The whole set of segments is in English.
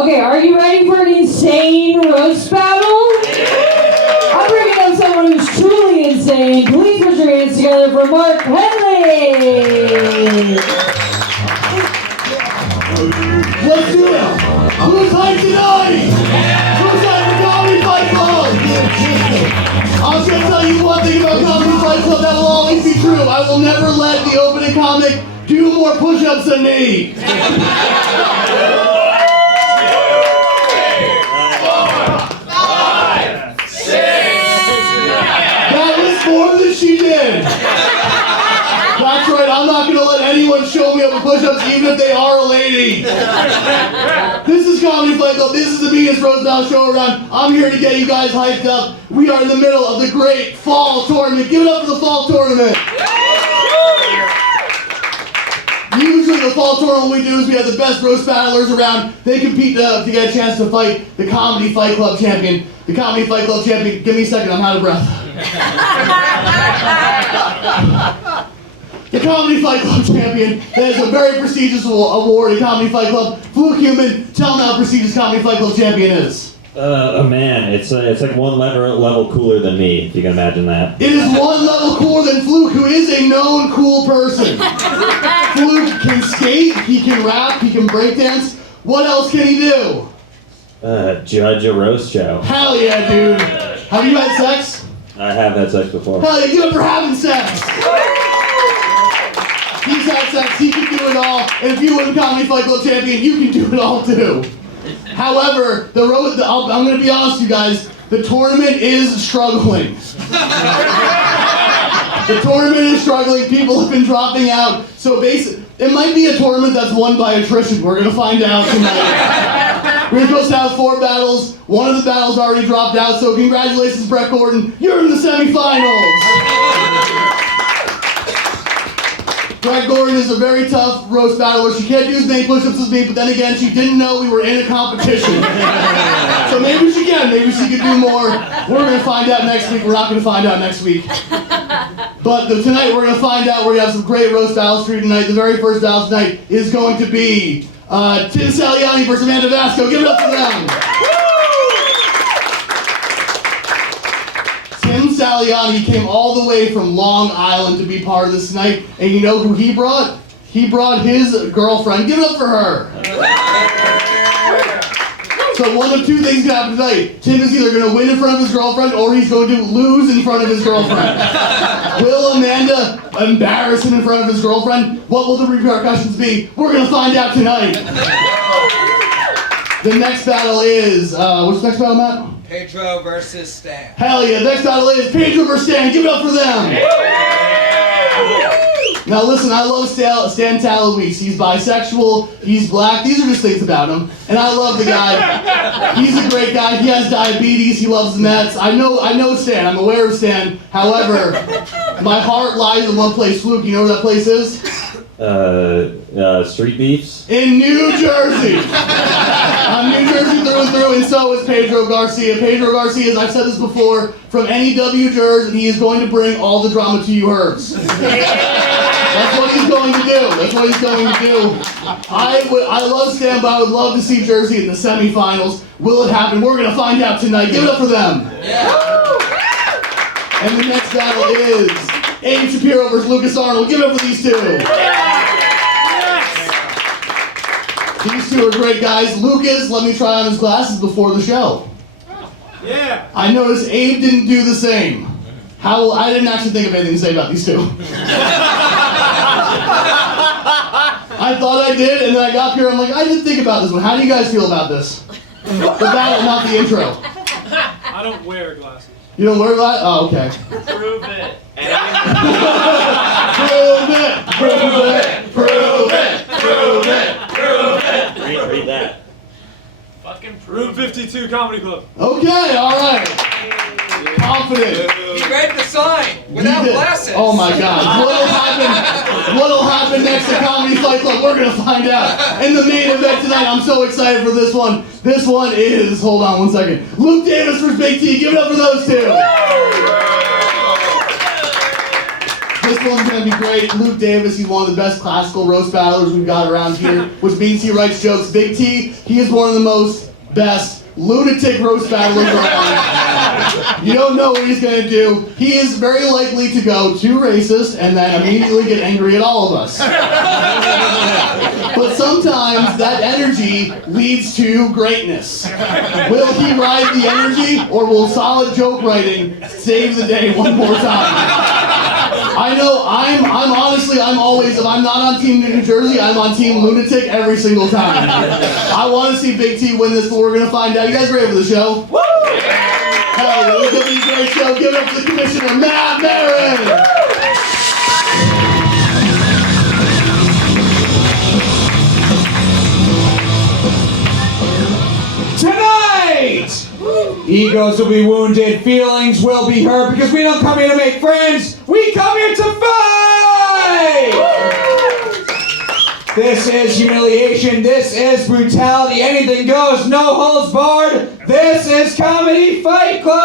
Okay, are you ready for an insane roast battle? I'm bringing up someone who's truly insane. Please put your hands together for Mark Henely. Let's do it. Who's hyped tonight? Who's hyped for Comedy Fight Club? I was going to tell you one thing about Comedy Fight Club that will always be true. I will never let the opening comic do more push-ups than me. More than she did. That's right, I'm not going to let anyone show me up with push-ups even if they are a lady. This is Comedy Fight Club. This is the biggest roast battle show around. I'm here to get you guys hyped up. We are in the middle of the great fall tournament. Give it up for the fall tournament. Usually the fall tournament what we do is we have the best roast battlers around. They compete to get a chance to fight the Comedy Fight Club champion. The Comedy Fight Club champion. Give me a second, I'm out of breath. The Comedy Fight Club champion. That is a very prestigious award in Comedy Fight Club. Fluke Human, tell them how prestigious Comedy Fight Club champion is. Oh man, it's like one level cooler than me, if you can imagine that. It is one level cooler than Fluke, who is a known cool person. Fluke can skate, he can rap, he can breakdance. What else can he do? Judge a roast show. Hell yeah, dude. Have you had sex? I have had sex before. Hell yeah, give it for having sex. He's had sex, he can do it all. And if you win Comedy Fight Club champion, you can do it all too. However, I'm going to be honest with you guys, the tournament is struggling. The tournament is struggling, people have been dropping out. So basically, it might be a tournament that's won by attrition. We're going to find out tonight. We're supposed to have 4 battles. One of the battles already dropped out, so congratulations, Brett Gordon. You're in the semifinals. Brett Gordon is a very tough roast battler. She can't do as many push-ups as me, but then again, she didn't know we were in a competition. So maybe she can. Maybe she could do more. We're going to find out next week. We're not going to find out next week. But tonight, we're going to find out. We're going to have some great roast battles for you tonight. The very first battle tonight is going to be Tim Saliani versus Amanda Vasco. Give it up for them. Tim Saliani came all the way from Long Island to be part of this tonight, and you know who he brought? He brought his girlfriend. Give it up for her. So one of 2 things can happen tonight. Tim is either going to win in front of his girlfriend, or he's going to lose in front of his girlfriend. Will Amanda embarrass him in front of his girlfriend? What will the repercussions be? We're going to find out tonight. The next battle is, what's the next battle, Matt? Pedro versus Stan. Hell yeah, next battle is Pedro versus Stan. Give it up for them. Now listen, I love Stan Talouis. He's bisexual, he's black. These are just things about him. And I love the guy. He's a great guy. He has diabetes. He loves the Mets. I know Stan. I'm aware of Stan. However, my heart lies in one place. Fluke, you know where that place is? Street beefs? In New Jersey. I'm New Jersey through and through, and so is Pedro Garcia. Pedro Garcia, as I've said this before, from any W-Jersey, and he is going to bring all the drama to you herbs. That's what he's going to do. That's what he's going to do. I love Stan, but I would love to see Jersey in the semifinals. Will it happen? We're going to find out tonight. Give it up for them. Yeah. And the next battle is Shapiro versus Lukas Arnold. Give it up for these 2. These 2 are great guys. Lucas, let me try on his glasses before the show. Yeah. I noticed Abe didn't do the same. I didn't actually think of anything to say about these 2. I thought I did, and then I got here, I'm like, I didn't think about this one. How do you guys feel about this? The battle, not the intro. I don't wear glasses. You don't wear glasses? Oh, okay. Prove it. Prove it. Read that. Fucking Room 52 Comedy Club. Okay, all right. Confident. He read the sign without glasses. Oh my God. What'll happen next to Comedy Fight Club? We're gonna find out. In the main event tonight, I'm so excited for this one. This one is, hold on one second, Luke Davis versus Big T. Give it up for those 2. This one's gonna be great. Luke Davis, he's one of the best classical roast battlers we've got around here, which means he writes jokes. Big T, he is one of the best lunatic roast battlers around. You don't know what he's gonna do. He is very likely to go too racist and then immediately get angry at all of us. But sometimes that energy leads to greatness. Will he ride the energy, or will solid joke writing save the day one more time? I know I'm always, if I'm not on Team New Jersey, I'm on Team Lunatic every single time. I want to see Big T win this, but we're going to find out. You guys ready for the show? Woo! Hell yeah, it's going to be a great show. Give it up to the commissioner, Maran! Tonight, egos will be wounded, feelings will be hurt, because we don't come here to make friends, we come here to fight! This is humiliation, this is brutality, anything goes, no holds barred, this is Comedy Fight Club!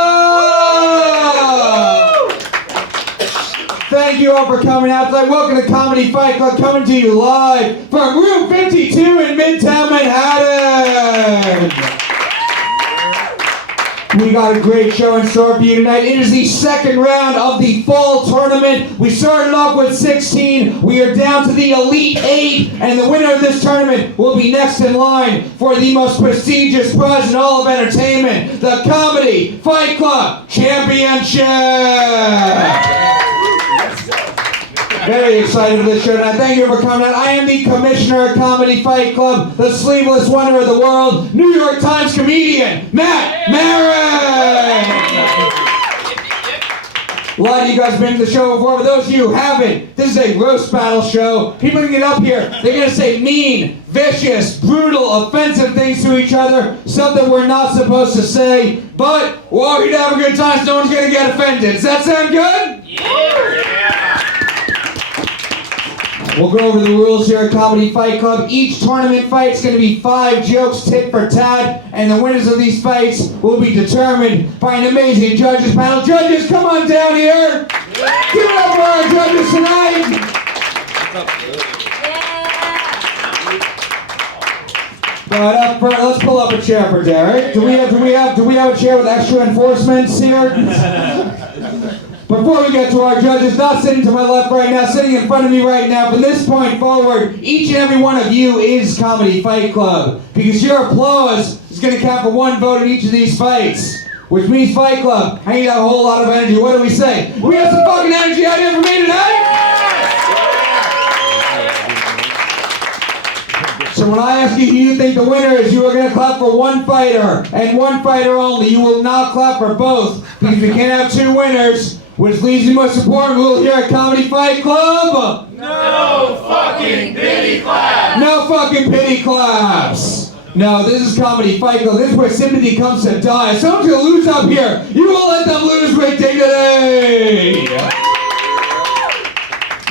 Thank you all for coming out tonight. Welcome to Comedy Fight Club, coming to you live from room 52 in Midtown Manhattan. We got a great show in store for you tonight. It is the second round of the fall tournament. We started off with 16. We are down to the Elite 8, and the winner of this tournament will be next in line for the most prestigious prize in all of entertainment, the Comedy Fight Club Championship. Very excited for this show tonight. Thank you for coming out. I am the commissioner of Comedy Fight Club, the sleeveless wonder of the world, New York Times comedian, Maran! A lot of you guys have been to the show before. For those of you who haven't, this is a roast battle show. People can get up here. They're going to say mean, vicious, brutal, offensive things to each other, something we're not supposed to say. But we're all here to have a good time, so no one's going to get offended. Does that sound good? Yeah! We'll go over the rules here at Comedy Fight Club. Each tournament fight is going to be 5 jokes tit for tat, and the winners of these fights will be determined by an amazing judges panel. Judges, come on down here. Give it up for our judges tonight. But up front, let's pull up a chair for Derek. Do we have a chair with extra enforcements here? Before we get to our judges, not sitting to my left right now, sitting in front of me right now, from this point forward, each and every one of you is Comedy Fight Club. Because your applause is going to count for 1 vote in each of these fights. Which means Fight Club, I need a whole lot of energy. What do we say? We have some fucking energy out here for me tonight? So when I ask you who you think the winner is, you are going to clap for one fighter, and one fighter only. You will not clap for both, because we can't have 2 winners. Which leads to the most important rule here at Comedy Fight Club. No fucking pity claps! No fucking pity claps! No, this is Comedy Fight Club. This is where sympathy comes to die. If someone's gonna lose up here, you won't let them lose with dignity!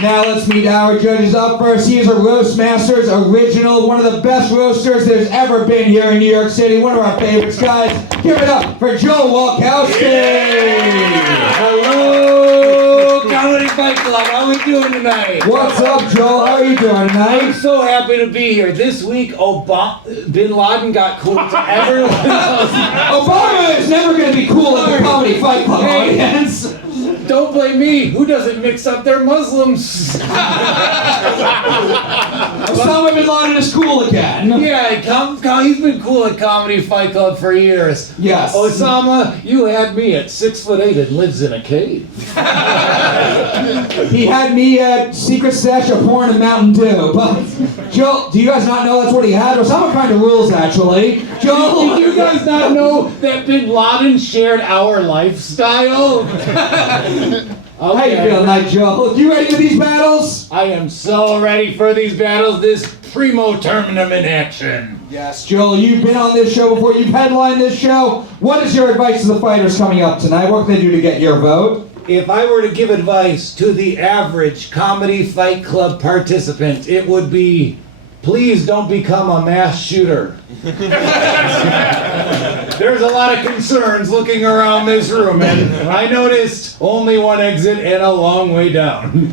Now let's meet our judges. Up first, he is a Roast Masters original, one of the best roasters there's ever been here in New York City, one of our favorites, guys. Give it up for Joe Wałkowski! Hello, Comedy Fight Club. How are we doing tonight? What's up, Joel? How are you doing tonight? I'm so happy to be here. This week, Bin Laden got cool to everyone else. Obama is never going to be cool at the Comedy Fight Club audience. Don't blame me. Who doesn't mix up their Muslims? Osama bin Laden is cool again. Yeah, he's been cool at Comedy Fight Club for years. Yes. Osama, you had me at 6'8" and lives in a cave. He had me at secret stash of porn and Mountain Dew. But Joel, do you guys not know that's what he had? Osama kind of rules, actually. Joel, did you guys not know that Bin Laden shared our lifestyle? How you feeling tonight, Joel? You ready for these battles? I am so ready for these battles, this primo tournament action. Yes, Joel, you've been on this show before. You've headlined this show. What is your advice to the fighters coming up tonight? What can they do to get your vote? If I were to give advice to the average Comedy Fight Club participant, it would be please don't become a mass shooter. There's a lot of concerns looking around this room, and I noticed only one exit and a long way down.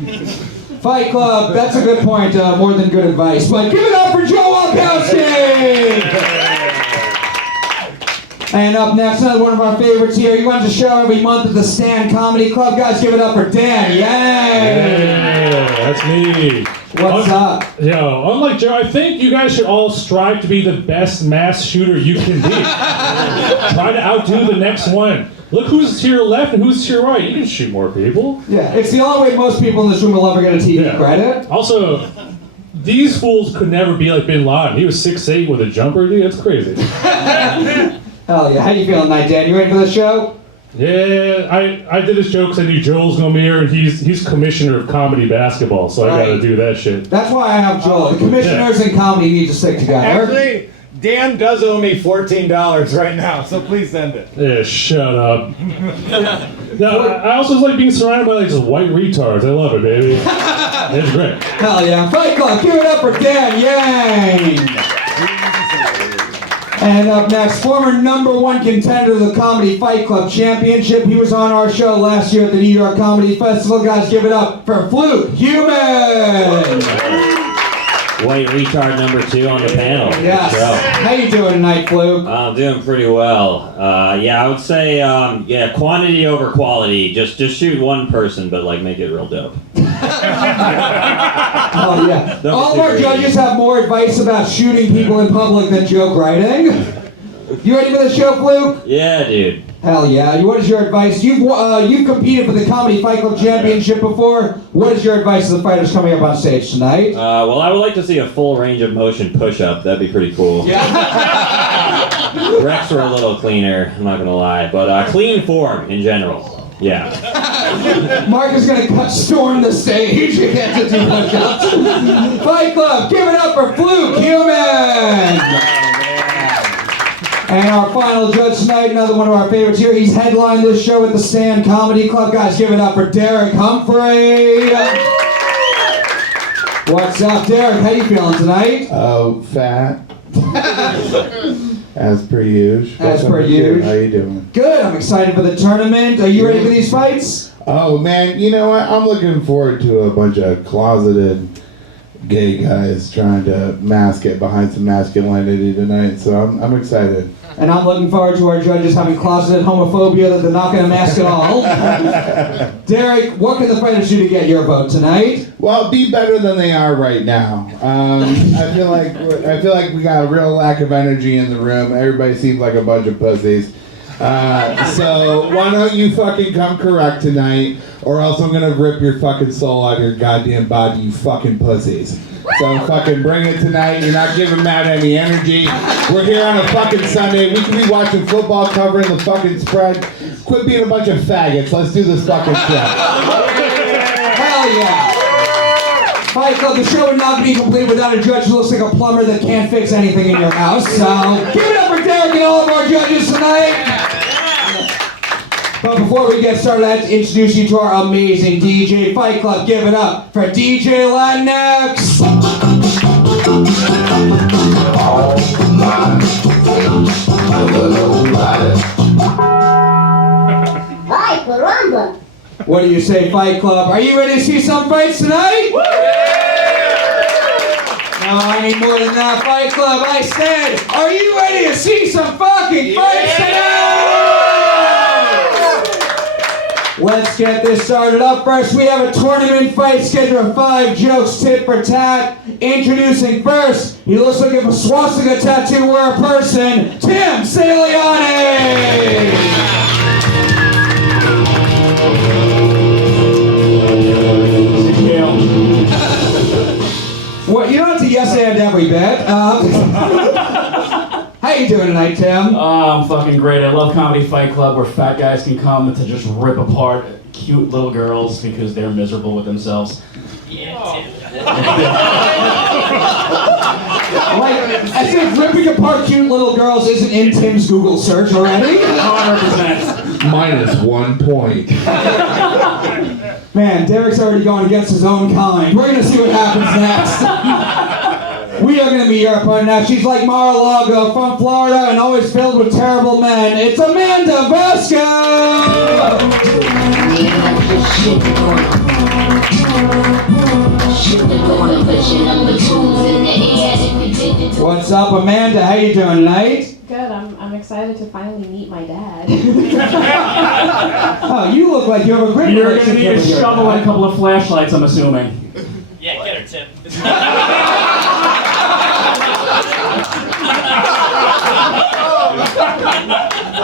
Fight Club, that's a good point, more than good advice. But give it up for Joe Wałkowski! And up next, another one of our favorites here. He runs a show every month at the Stand Comedy Club. Guys, give it up for Dan. Yay! Yeah, that's me. What's up? Yo, unlike Joe, I think you guys should all strive to be the best mass shooter you can be. Try to outdo the next one. Look who's to your left and who's to your right. You can shoot more people. Yeah, it's the only way most people in this room will ever get a TV credit. Also, these fools could never be like Bin Laden. He was 6'8" with a jumper, dude. That's crazy. Hell yeah. How you feeling tonight, Dan? You ready for the show? Yeah, I did this joke because I knew Joel's gonna be here, and he's commissioner of comedy basketball, so I gotta do that shit. That's why I have Joel. The commissioners in comedy need to stick together. Actually, Dan does owe me $14 right now, so please send it. Yeah, shut up. No, I also like being surrounded by like just white retards. I love it, baby. It's great. Hell yeah. Fight Club, give it up for Dan Yang. And up next, former #1 contender of the Comedy Fight Club Championship. He was on our show last year at the New York Comedy Festival. Guys, give it up for Fluke Human. White retard #2 on the panel. Yes. How you doing tonight, Fluke? I'm doing pretty well. Yeah, I would say, quantity over quality. Just shoot one person, but like make it real dope. Oh yeah. All of our judges have more advice about shooting people in public than joke writing. You ready for the show, Fluke? Yeah, dude. Hell yeah. What is your advice? You've competed for the Comedy Fight Club Championship before. What is your advice to the fighters coming up on stage tonight? Well, I would like to see a full range of motion push-up. That'd be pretty cool. Yeah. Recs were a little cleaner, I'm not gonna lie, but clean form in general. Yeah. Mark is gonna storm the stage and get to do push-ups. Fight Club, give it up for Fluke Human! And our final judge tonight, another one of our favorites here. He's headlined this show at the Stand Comedy Club. Guys, give it up for Humphrey. What's up, Derek? How you feeling tonight? Oh, fat. As per usual. As per usual. How you doing? Good. I'm excited for the tournament. Are you ready for these fights? Oh, man. You know what? I'm looking forward to a bunch of closeted gay guys trying to mask it behind some masculinity tonight. So I'm excited. And I'm looking forward to our judges having closeted homophobia that they're not going to mask at all. Derek, what can the fighters do to get your vote tonight? Well, be better than they are right now. I feel like we got a real lack of energy in the room. Everybody seems like a bunch of pussies. So why don't you fucking come correct tonight, or else I'm gonna rip your fucking soul out of your goddamn body, you fucking pussies. So fucking bring it tonight. You're not giving Matt any energy. We're here on a fucking Sunday. We could be watching football, covering the fucking spread. Quit being a bunch of faggots. Let's do this fucking shit. Hell yeah. Fight Club, the show would not be complete without a judge who looks like a plumber that can't fix anything in your house. So give it up for Derek and all of our judges tonight. But before we get started, I have to introduce you to our amazing DJ. Fight Club, give it up for DJ Latinx. Ay, caramba! What do you say, Fight Club? Are you ready to see some fights tonight? No, I need more than that, Fight Club. I said, are you ready to see some fucking fights tonight? Let's get this started up. First, we have a tournament fight schedule of 5 jokes tit for tat. Introducing first, he looks like a swastika tattoo wearer person, Tim Saliani. Well, you don't have to yes and every bet. How you doing tonight, Tim? I'm fucking great. I love Comedy Fight Club where fat guys can come to just rip apart cute little girls because they're miserable with themselves. Yeah, Tim. Like, as if ripping apart cute little girls isn't in Tim's Google search already. 100%. Minus 1 point. Man, Derek's already going against his own kind. We're gonna see what happens next. We are going to be your opponent now. She's like Mar-a-Lago from Florida and always filled with terrible men. It's Amanda Vasco! What's up, Amanda? How you doing tonight? Good. I'm excited to finally meet my dad. Oh, you look like you have a great You're going to relationship need a with your shovel and a dad. couple of flashlights, I'm assuming. Yeah, get her, Tim.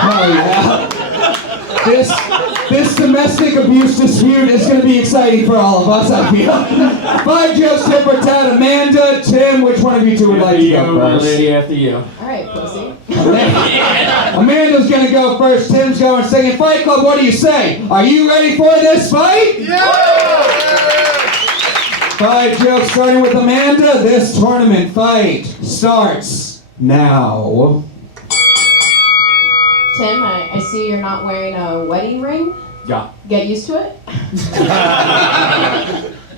Oh, yeah. This domestic abuse dispute is going to be exciting for all of us, I feel. 5 jokes, tip for tat. Amanda, Tim, which one of you two would like to go first? Lady, after you. All right, pussy. Amanda's going to go first. Tim's going second. Fight Club, what do you say? Are you ready for this fight? Yeah! 5 jokes starting with Amanda. This tournament fight starts now. Tim, I see you're not wearing a wedding ring. Yeah. Get used to it.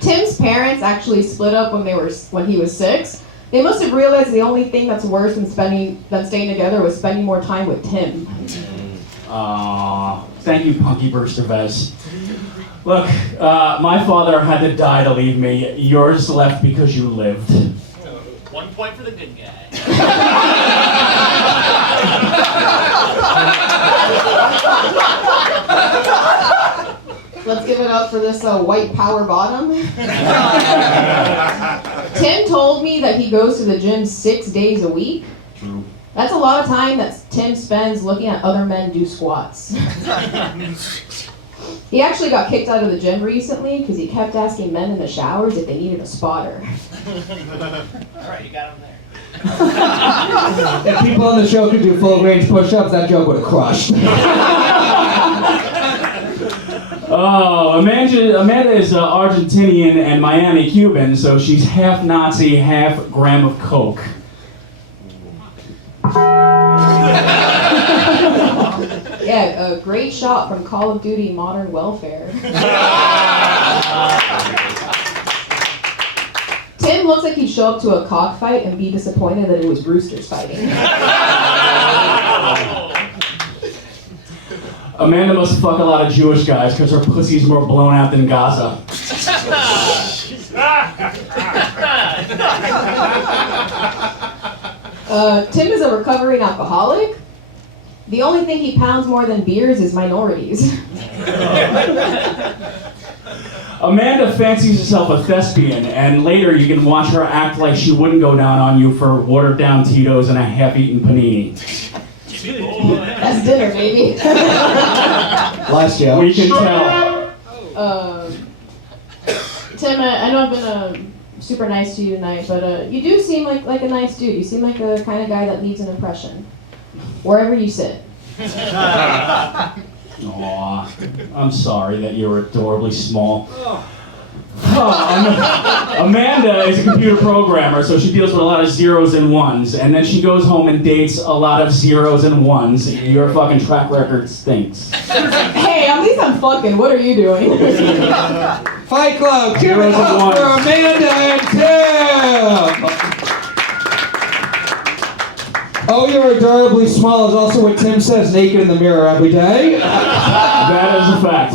Tim's parents actually split up when he was 6. They must have realized the only thing that's worse than staying together was spending more time with Tim. Thank you, Punky Brewster Vez. Look, my father had to die to leave me. Yours left because you lived. 1 point for the good guy. Let's give it up for this white power bottom. Tim told me that he goes to the gym 6 days a week. True. That's a lot of time that Tim spends looking at other men do squats. He actually got kicked out of the gym recently because he kept asking men in the showers if they needed a spotter. Alright, you got him there. If people on the show could do full range push-ups, that joke would have crushed. Oh, Amanda is Argentinian and Miami Cuban, so she's half Nazi, half gram of coke. Yeah, a great shot from Call of Duty Modern Welfare. Tim looks like he'd show up to a cockfight and be disappointed that it was roosters fighting. Amanda must fuck a lot of Jewish guys because her pussy's more blown out than Gaza. Tim is a recovering alcoholic. The only thing he pounds more than beers is minorities. Amanda fancies herself a thespian, and later you can watch her act like she wouldn't go down on you for watered-down Tito's and a half-eaten panini. That's dinner, baby. Last joke. We can tell. Tim, I know I've been super nice to you tonight, but you do seem like a nice dude. You seem like the kind of guy that leaves an impression. Wherever you sit. Aw, I'm sorry that you were adorably small. Amanda is a computer programmer, so she deals with a lot of zeros and ones, and then she goes home and dates a lot of zeros and ones. Your fucking track record stinks. Hey, at least I'm fucking. What are you doing? Fight Club, give it up for Amanda and Tim! Oh, you're adorably small is also what Tim says naked in the mirror every day. That is a fact.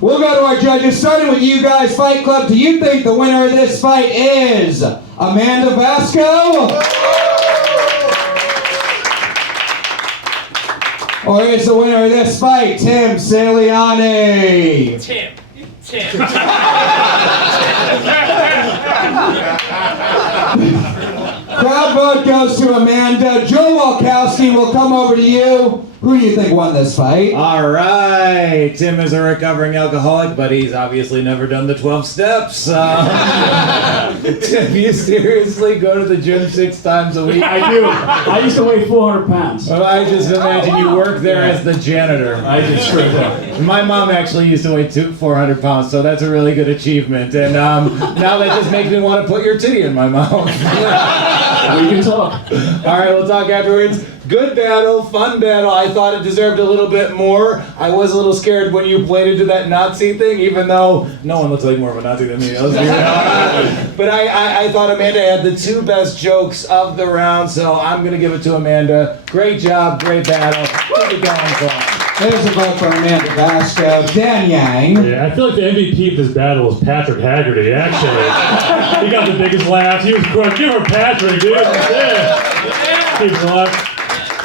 We'll go to our judges, starting with you guys, Fight Club. Do you think the winner of this fight is Amanda Vasco? Or is the winner of this fight Tim Saliani? Tim. Crowd vote goes to Amanda. Joe Wałkowski will come over to you. Who do you think won this fight? All right. Tim is a recovering alcoholic, but he's obviously never done the 12 steps. Tim, you seriously go to the gym 6 times a week? I do. I used to weigh 400 pounds. Well, I just imagine you work there as the janitor. I did straight up. My mom actually used to weigh 400 pounds, so that's a really good achievement. And now that just makes me want to put your titty in my mouth. We can talk. All right, we'll talk afterwards. Good battle, fun battle. I thought it deserved a little bit more. I was a little scared when you played into that Nazi thing, even though no one looks like more of a Nazi than me. But I thought Amanda had the two best jokes of the round, so I'm going to give it to Amanda. Great job, great battle. Keep it going, Clark. There's a vote for Amanda Vasco. Dan Yang. Yeah, I feel like the MVP of this battle was Patrick Haggerty, actually. He got the biggest laughs. He was great. Give her Patrick, dude. Yeah. Keep it alive.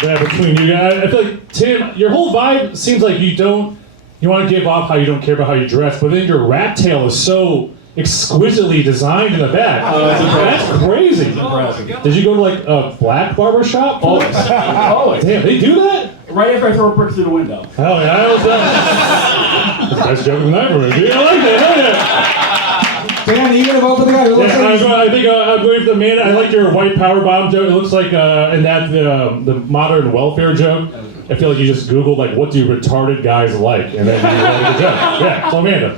Yeah, between you guys. I feel like, Tim, your whole vibe seems like you want to give off how you don't care about how you dress, but then your rat tail is so exquisitely designed in the back. That's crazy. Impressive. Did you go to like a black barber shop? Always. Always. Damn, they do that? Right after I throw a brick through the window. Hell yeah, I always done. Best joke of the night for me. Dude, I like that. Hell yeah. Dan, are you gonna vote for the guy who looks I believe the man. I like your white power bomb joke. It looks like in that the modern welfare joke. I feel like you just Googled like what do retarded guys like, and then you wrote the joke. Yeah, so Amanda.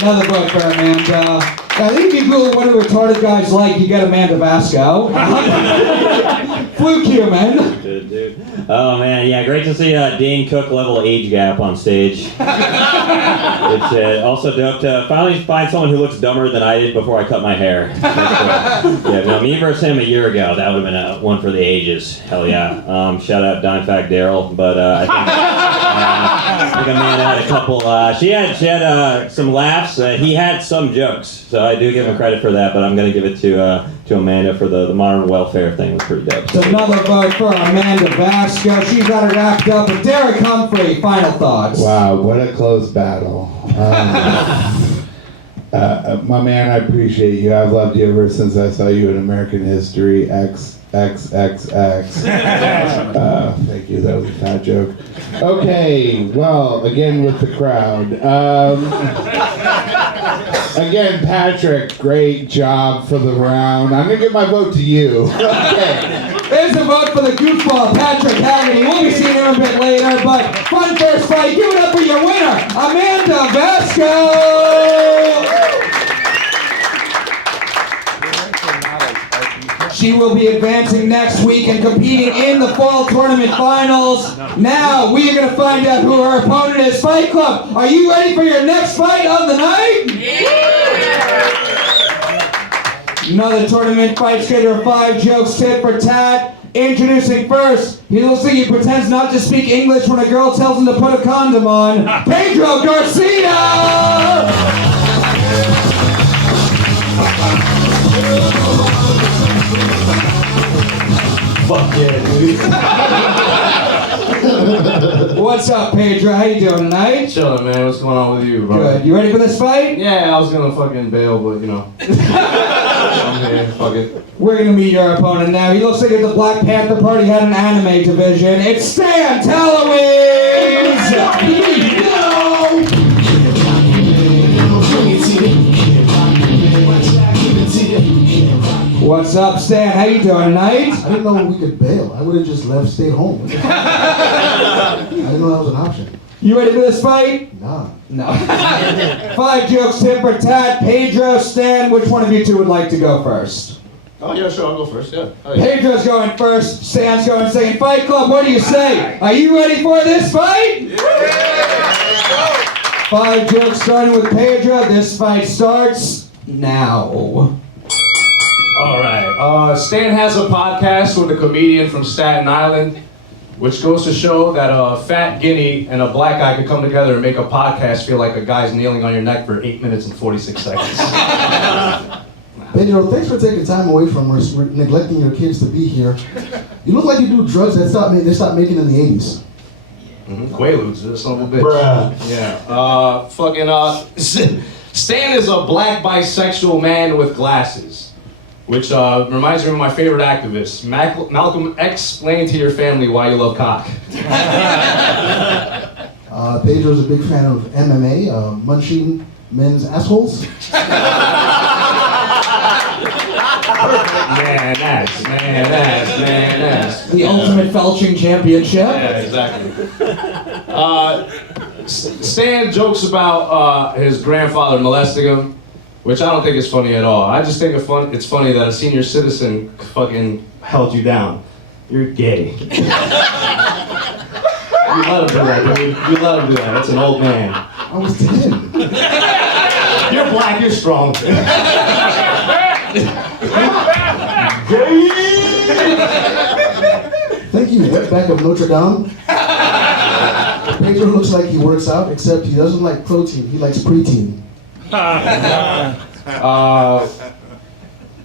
Another vote for Amanda. I think if you Google what do retarded guys like, you get Amanda Vasco. Fluke human. Good dude. Oh man, yeah, great to see Dane Cook level age gap on stage. It's also dope to finally find someone who looks dumber than I did before I cut my hair. Yeah, no, me versus him a year ago, that would have been one for the ages. Hell yeah. Shout out Dime Fact Daryl, but I think Amanda had a couple. She had some laughs. He had some jokes, so I do give him credit for that. But I'm gonna give it to Amanda for the modern welfare thing. It was pretty dope. So another vote for Amanda Vasco. She's got it wrapped up. And Derek Humphrey, final thoughts. Wow, what a close battle. My man, I appreciate you. I've loved you ever since I saw you in American History X. Thank you, that was a fat joke. Okay, well, again with the crowd. Again, Patrick, great job for the round. I'm going to give my vote to you. Okay. There's a vote for the goofball, Patrick Haggerty. We'll be seeing him a bit later, but fun first fight. Give it up for your winner, Amanda Vasco! She will be advancing next week and competing in the fall tournament finals. Now, we are going to find out who her opponent is. Fight Club, are you ready for your next fight of the night? Yeah! Another tournament fight schedule, 5 jokes, tit for tat. Introducing first, he looks like he pretends not to speak English when a girl tells him to put a condom on. Pedro Garcia! Fuck yeah, dude. What's up, Pedro? How you doing tonight? Chillin', man. What's going on with you, bro? Good. You ready for this fight? Yeah, I was gonna fucking bail, but you know. I'm here. Fuck it. We're gonna meet your opponent now. He looks like if the Black Panther Party had an anime division. It's Stan Talouis! What's up, Stan? How you doing tonight? I didn't know we could bail. I would have just left, stayed home. I didn't know that was an option. You ready for this fight? Nah. No. 5 jokes, tit for tat. Pedro, Stan, which one of you two would like to go first? Oh yeah, sure. I'll go first. Yeah. Oh, yeah. Pedro's going first. Stan's going second. Fight Club, what do you say? Are you ready for this fight? Yeah. 5 jokes starting with Pedro. This fight starts now. All right. Stan has a podcast with a comedian from Staten Island, which goes to show that a fat guinea and a black guy could come together and make a podcast feel like a guy's kneeling on your neck for 8 minutes and 46 seconds. Pedro, thanks for taking time away from us, neglecting your kids to be here. You look like you do drugs that they stopped making in the 80s. Quaaludes, son of a bitch. Bruh. Yeah. Stan is a black bisexual man with glasses. Which reminds me of my favorite activist. Malcolm, explain to your family why you love cock. Pedro's a big fan of MMA, munching men's assholes. Man ass. The ultimate felching championship. Yeah, exactly. Stan jokes about his grandfather molesting him, which I don't think is funny at all. I just think it's funny that a senior citizen fucking held you down. You're gay. You let him do that, dude. You let him do that. That's an old man. I was 10. You're black, you're strong. Thank you, wetback of Notre Dame. Pedro looks like he works out, except he doesn't like protein. He likes preteen.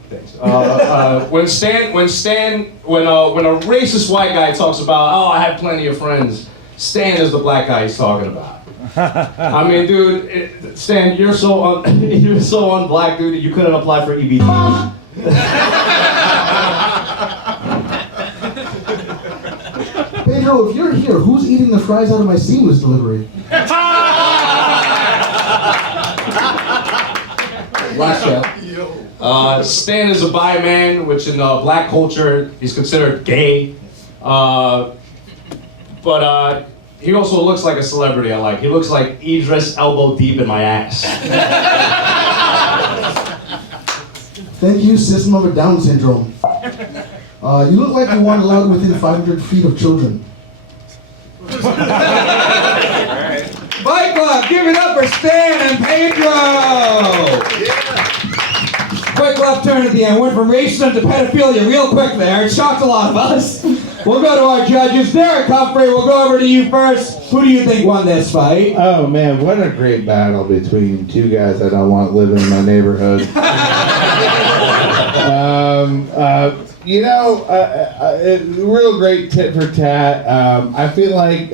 Thanks. When a racist white guy talks about, oh, I have plenty of friends, Stan is the black guy he's talking about. I mean, dude, Stan, you're so un-black, dude, that you couldn't apply for EBT. Pedro, if you're here, who's eating the fries out of my seamless delivery? Vasco. Stan is a bi man, which in black culture he's considered gay. But he also looks like a celebrity I like. He looks like Idris elbow deep in my ass. Thank you, System of a Down syndrome. You look like you weren't allowed within 500 feet of children. Fight Club, give it up for Stan and Pedro! Quick left turn at the end. Went from racism to pedophilia real quick there. It shocked a lot of us. We'll go to our judges. Derek Humphrey, we'll go over to you first. Who do you think won this fight? Oh man, what a great battle between two guys I don't want living in my neighborhood. Real great tit for tat. I feel like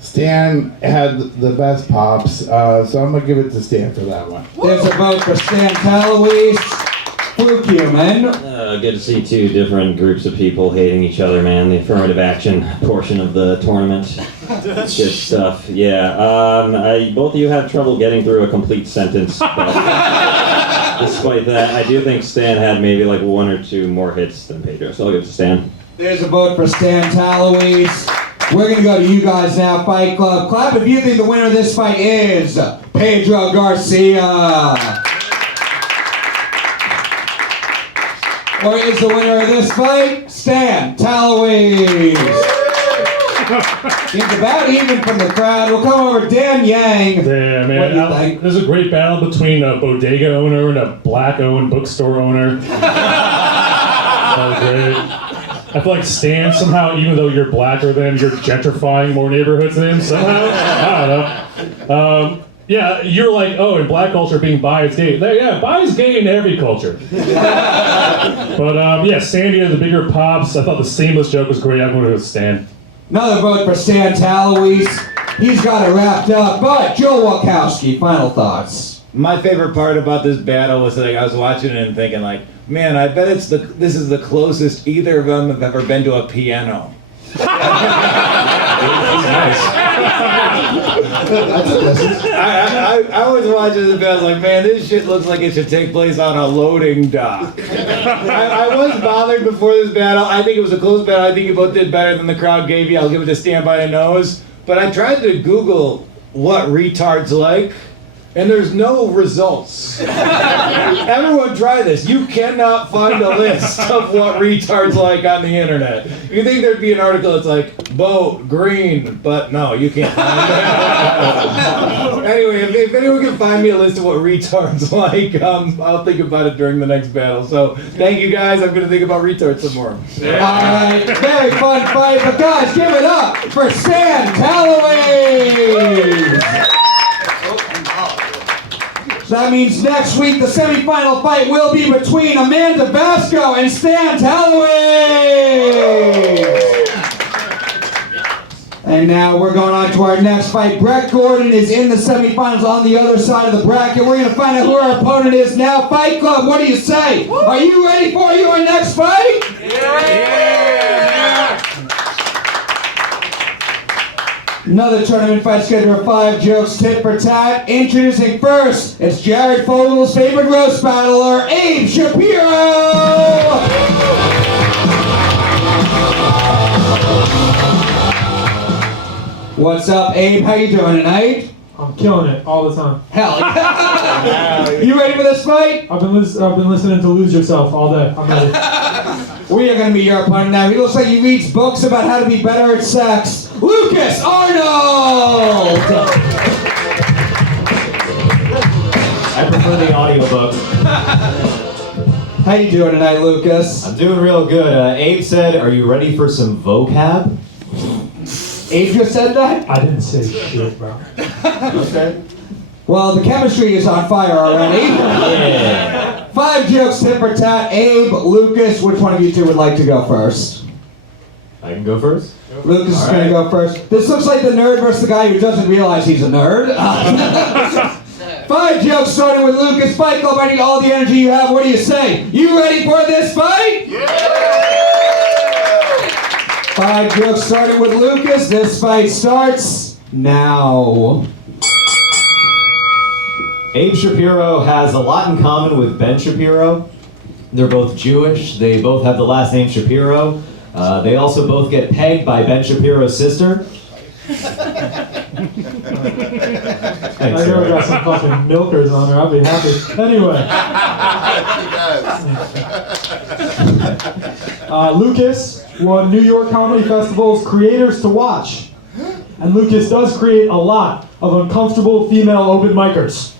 Stan had the best pops, so I'm gonna give it to Stan for that one. There's a vote for Stan Talouis. Fluke, man. Good to see two different groups of people hating each other, man. The affirmative action portion of the tournament. Good stuff. Yeah. Both of you had trouble getting through a complete sentence. But despite that, I do think Stan had maybe like one or two more hits than Pedro, so I'll give it to Stan. There's a vote for Stan Talouis. We're going to go to you guys now, Fight Club. Clap if you think the winner of this fight is Pedro Garcia. Or is the winner of this fight Stan Talouis? It's about even from the crowd. We'll come over to Dan Yang. Yeah, man. What do you think? There's a great battle between a bodega owner and a black-owned bookstore owner. That was great. I feel like Stan somehow, even though you're blacker than him, you're gentrifying more neighborhoods than him somehow. I don't know. Yeah, you're like, oh, in black culture, being bi is gay. Yeah, bi is gay in every culture. But yeah, Sandy had the bigger pops. I thought the seamless joke was great. I'm going to go with Stan. Another vote for Stan Talouis. He's got it wrapped up. But Joe Wałkowski, final thoughts. My favorite part about this battle was like I was watching it and thinking like, man, I bet this is the closest either of them have ever been to a piano. Nice. I always watch this and I was like, man, this shit looks like it should take place on a loading dock. I was bothered before this battle. I think it was a close battle. I think you both did better than the crowd gave you. I'll give it to Stand By a Nose. But I tried to Google what retards like, and there's no results. Everyone try this. You cannot find a list of what retards like on the internet. You think there'd be an article that's like, boat, green, but no, you can't find it. Anyway, if anyone can find me a list of what retards like, I'll think about it during the next battle. So, thank you guys. I'm going to think about retards some more. Alright, very fun fight, but guys, give it up for Stan Talouis! So that means next week the semifinal fight will be between Vasco and Stan Talouis! And now we're going on to our next fight. Brett Gordon is in the semifinals on the other side of the bracket. We're going to find out who our opponent is now. Fight Club, what do you say? Are you ready for your next fight? Yeah! Another tournament fight schedule of 5 jokes, tit for tat. Introducing first, it's Jared Fogel's favorite roast battler, Abe Shapiro! What's up, Abe? How you doing tonight? I'm killing it all the time. Hell yeah! You ready for this fight? I've been listening to Lose Yourself all day. I'm ready. We are going to be your opponent now. He looks like he reads books about how to be better at sex. Lukas Arnold! I prefer the audiobook. How you doing tonight, Lukas? I'm doing real good. Abe said, are you ready for some vocab? Abe just said that? I didn't say shit, bro. Okay. Well, the chemistry is on fire already. Yeah. 5 jokes, tit for tat. Abe, Lukas, which one of you two would like to go first? I can go first? Lukas is going to go first. This looks like the nerd versus the guy who doesn't realize he's a nerd. 5 jokes starting with Lukas. Fight Club, I need all the energy you have. What do you say? You ready for this fight? Yeah! 5 jokes starting with Lukas. This fight starts now. Abe Shapiro has a lot in common with Ben Shapiro. They're both Jewish. They both have the last name Shapiro. They also both get pegged by Ben Shapiro's sister. I know I got some fucking milkers on there. I'll be happy. Anyway. Lukas won New York Comedy Festival's Creators to Watch. And Lukas does create a lot of uncomfortable female open micers.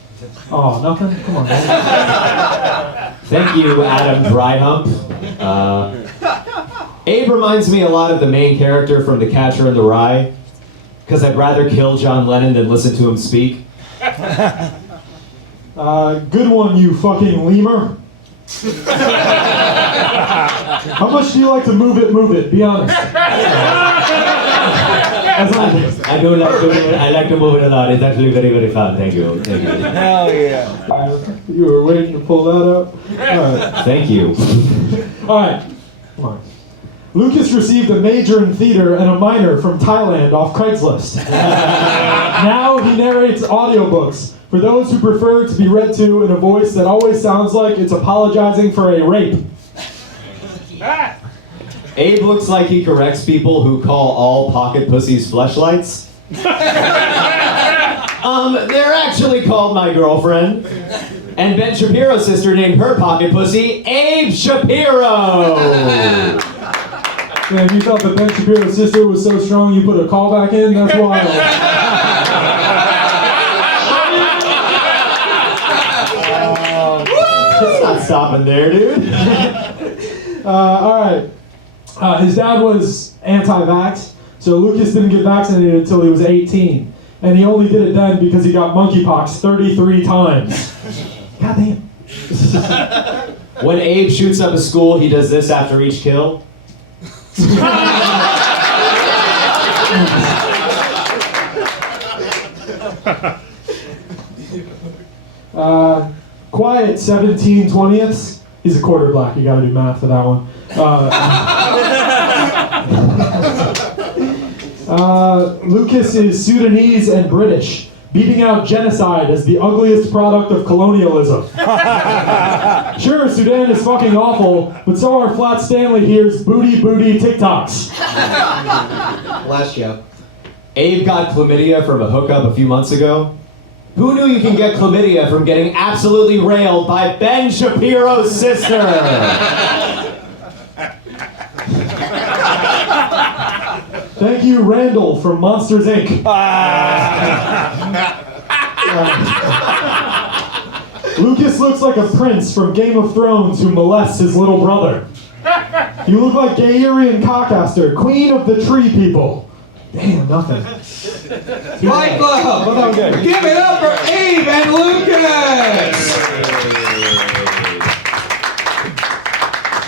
Oh, nothing? Come on, man. Thank you, Adam Dryhump. Abe reminds me a lot of the main character from The Catcher in the Rye, because I'd rather kill John Lennon than listen to him speak. Good one, you fucking lemur. How much do you like to move it? Be honest. I do like to move it. I like to move it a lot. It's actually very, very fun. Thank you. Thank you. Hell yeah. You were waiting to pull that up? Alright. Thank you. Alright. Come on. Lukas received a major in theater and a minor from Thailand off Craigslist. Now he narrates audiobooks for those who prefer to be read to in a voice that always sounds like it's apologizing for a rape. Abe looks like he corrects people who call all pocket pussies fleshlights. They're actually called my girlfriend. And Ben Shapiro's sister named her pocket pussy Abe Shapiro. Man, you thought that Ben Shapiro's sister was so strong you put a callback in? That's wild. It's not stopping there, dude. Alright. His dad was anti-vax, so Lukas didn't get vaccinated until he was 18. And he only did it then because he got monkeypox 33 times. God damn. When Abe shoots up a school, he does this after each kill. Quiet 17/20ths. He's a quarter black. You gotta do math for that one. Lukas is Sudanese and British, beating out genocide as the ugliest product of colonialism. Sure, Sudan is fucking awful, but so are Flat Stanley here's booty TikToks. Last show. Abe got chlamydia from a hookup a few months ago. Who knew you can get chlamydia from getting absolutely railed by Ben Shapiro's sister? Thank you, Randall from Monsters, Inc. Lukas looks like a prince from Game of Thrones who molests his little brother. You look like Gaerian Cockaster, queen of the tree people. Damn, nothing. Fight Club! Give it up for Abe and Lukas!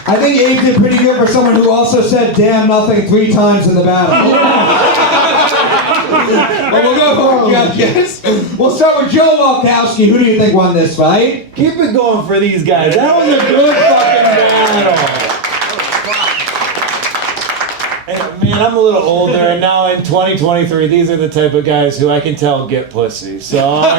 I think Abe did pretty good for someone who also said damn nothing 3 times in the battle. But we'll go for judges. We'll start with Joe Wałkowski. Who do you think won this fight? Keep it going for these guys. That was a good fucking battle. And, man, I'm a little older, and now in 2023, these are the type of guys who I can tell get pussy. So I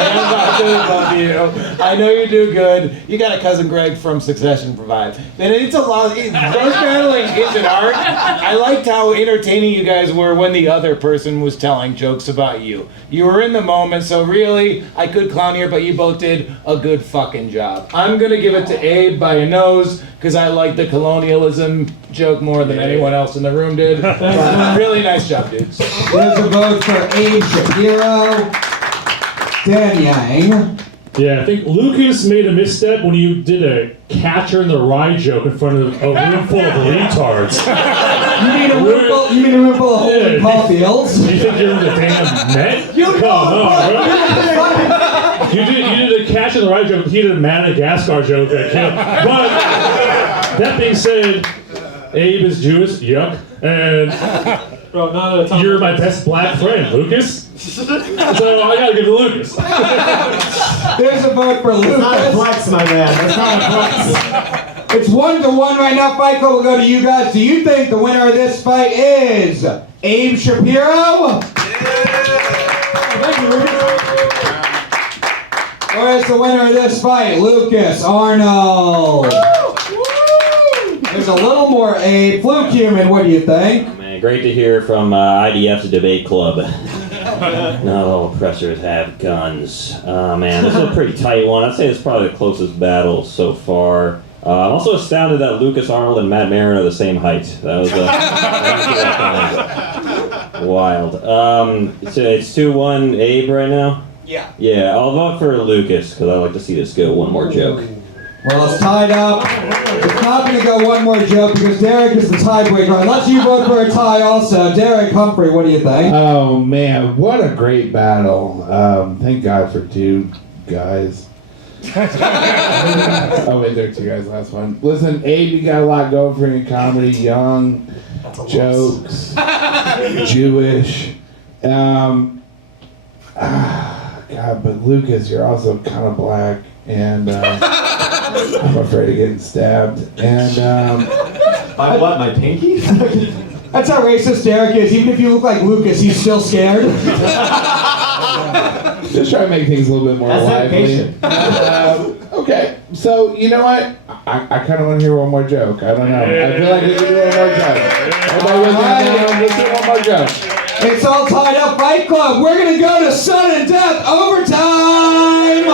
love you. I know you do good. You got a cousin Greg from Succession to provide. And it's a lot. Roast battling isn't art. I liked how entertaining you guys were when the other person was telling jokes about you. You were in the moment, so really, I could clown here, but you both did a good fucking job. I'm gonna give it to Abe by a nose, because I like the colonialism joke more than anyone else in the room did. Really nice job, dudes. There's a vote for Abe Shapiro. Dan Yang. Yeah, I think Lukas made a misstep when you did a catcher in the rye joke in front of a room full of retards. You mean a room full of Holy Caulfields? You think you're in the damn Met? Come on, bro. You did a catch in the rye joke, he did a Madagascar joke that killed. But, that being said, Abe is Jewish, yuck, and you're my best black friend, Lukas. So I gotta give it to Lukas. There's a vote for Lukas. That's not a flex, my man. That's not a flex. It's 1-1 right now. Fight Club will go to you guys. Do you think the winner of this fight is Abe Shapiro? Thank you, Lukas. Or is the winner of this fight Lukas Arnold? There's a little more Abe. Fluke human, what do you think? Man, great to hear from IDF's debate club. Not all oppressors have guns. Man, this is a pretty tight one. I'd say it's probably the closest battle so far. I'm also astounded that Lukas Arnold and Matt Maran are the same height. That was wild. So it's 2-1 Abe right now? Yeah. Yeah, I'll vote for Lukas because I like to see this go. One more joke. Well, it's tied up. It's not going to go one more joke because Derek is the tiebreaker. Unless you vote for a tie also. Derek, Humphrey, what do you think? Oh man, what a great battle. Thank God for two guys. Oh wait, there are two guys last one. Listen, Abe, you got a lot going for you in comedy. Young, jokes, Jewish. God, but Lukas, you're also kind of black, and I'm afraid of getting stabbed. And by what? My pinky? That's how racist Derek is. Even if you look like Lukas, he's still scared. Just try to make things a little bit more lively. Okay, so you know what? I kind of want to hear one more joke. I don't know. I feel like we can do one more joke. Let's do one more joke. It's all tied up. Fight Club. We're going to go to sudden death overtime.